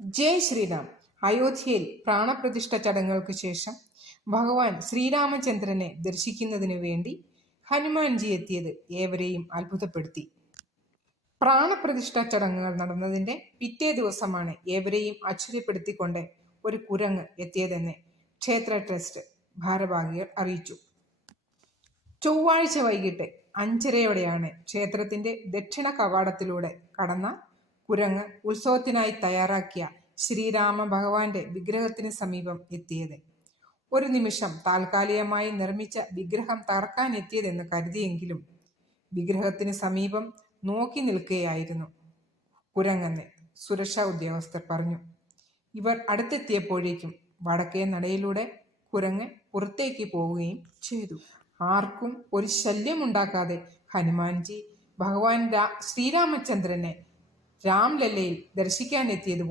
ജയ് ശ്രീറാം. അയോധ്യയിൽ പ്രാണപ്രതിഷ്ഠ ചടങ്ങുകൾക്ക് ശേഷം ഭഗവാൻ ശ്രീരാമചന്ദ്രനെ ദർശിക്കുന്നതിനു വേണ്ടി ഹനുമാൻജി എത്തിയത് ഏവരെയും അത്ഭുതപ്പെടുത്തി. പ്രാണപ്രതിഷ്ഠ ചടങ്ങുകൾ നടന്നതിന്റെ പിറ്റേ ദിവസമാണ് ഏവരെയും ആശ്ചര്യപ്പെടുത്തിക്കൊണ്ട് ഒരു കുരങ്ങ് എത്തിയതെന്ന് ക്ഷേത്ര ട്രസ്റ്റ് ഭാരവാഹികൾ അറിയിച്ചു. ചൊവ്വാഴ്ച വൈകിട്ട് 5:30 ക്ഷേത്രത്തിന്റെ ദക്ഷിണ കവാടത്തിലൂടെ കടന്ന കുരങ്ങ് ഉത്സവത്തിനായി തയ്യാറാക്കിയ ശ്രീരാമ ഭഗവാന്റെ വിഗ്രഹത്തിന് സമീപം എത്തിയത്. ഒരു നിമിഷം താൽക്കാലികമായി നിർമ്മിച്ച വിഗ്രഹം തകർക്കാനെത്തിയതെന്ന് കരുതിയെങ്കിലും വിഗ്രഹത്തിന് സമീപം നോക്കി നിൽക്കുകയായിരുന്നു കുരങ്ങെന്ന് സുരക്ഷാ ഉദ്യോഗസ്ഥർ പറഞ്ഞു. ഇവർ അടുത്തെത്തിയപ്പോഴേക്കും വടക്കേ നടയിലൂടെ കുരങ്ങ് പുറത്തേക്ക് പോവുകയും ചെയ്തു. ആർക്കും ഒരു ശല്യമുണ്ടാക്കാതെ ഹനുമാൻജി ഭഗവാൻ ശ്രീരാമചന്ദ്രനെ രാംലല്ലയിൽ ദർശിക്കാനെത്തിയതുപോലെ